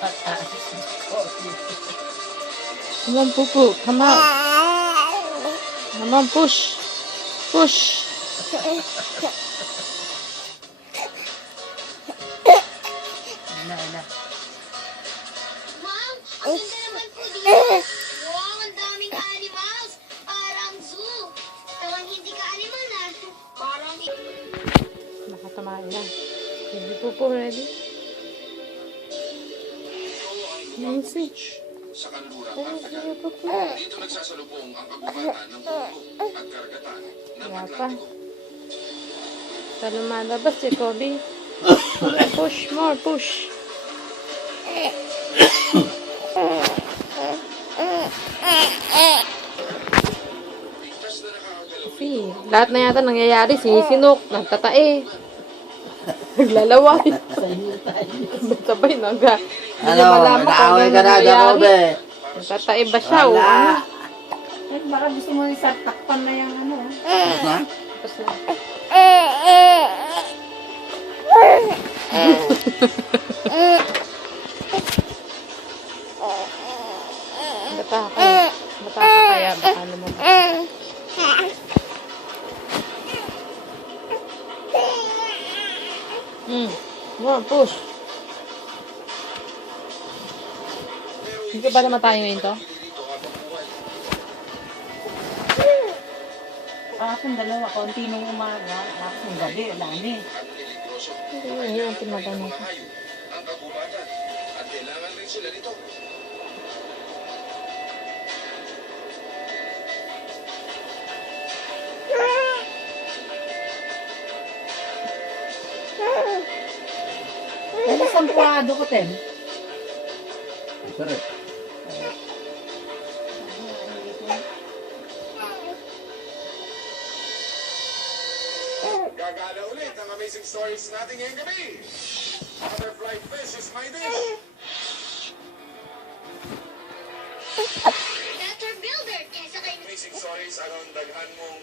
Come on, Pupu. Come on. Come on, push. Push. Ina. Ma'am, ang ganda naman po dito. Wow, ang daming animals. Parang zoo. Tawang hindi ka animal na. Parang... Nakatamaan na. Ready, Pupu? Ready? Nancy. Sa kanluran Africa. Dito nagsasalubong ang kagubatan ng puno at karagatan ng Wala pa. Atlantiko. Sa lumalabas si Kobe. Push more, push. Ligtas na nakakagalaw See, lahat na yata nangyayari. Sinisinok, nagtatae. Naglalaway. Sabay na nga. Hindi niya malaman kung ano Naaway ka na, nangyayari. Jacobe. Nagtatae ba siya o ano? Wala. Eh, baka gusto mo isa takpan na yung ano. Ha? Tapos na. Bata ka. Bata ka kaya. Baka naman. Come on, push. Hindi ba naman tayo ngayon to? Parang dalawa, konti nung umaga, tapos ng gabi, wala na eh. Hindi, yun ang tinatanong ko. ang kagubatan at kailangan rin sila nito. Ano sampurado ko, Tem? Correct. Gagala ulit ang amazing stories natin ngayong gabi. Butterfly fish is my dish. Better builder kesa kay... Amazing stories, anong daghan mong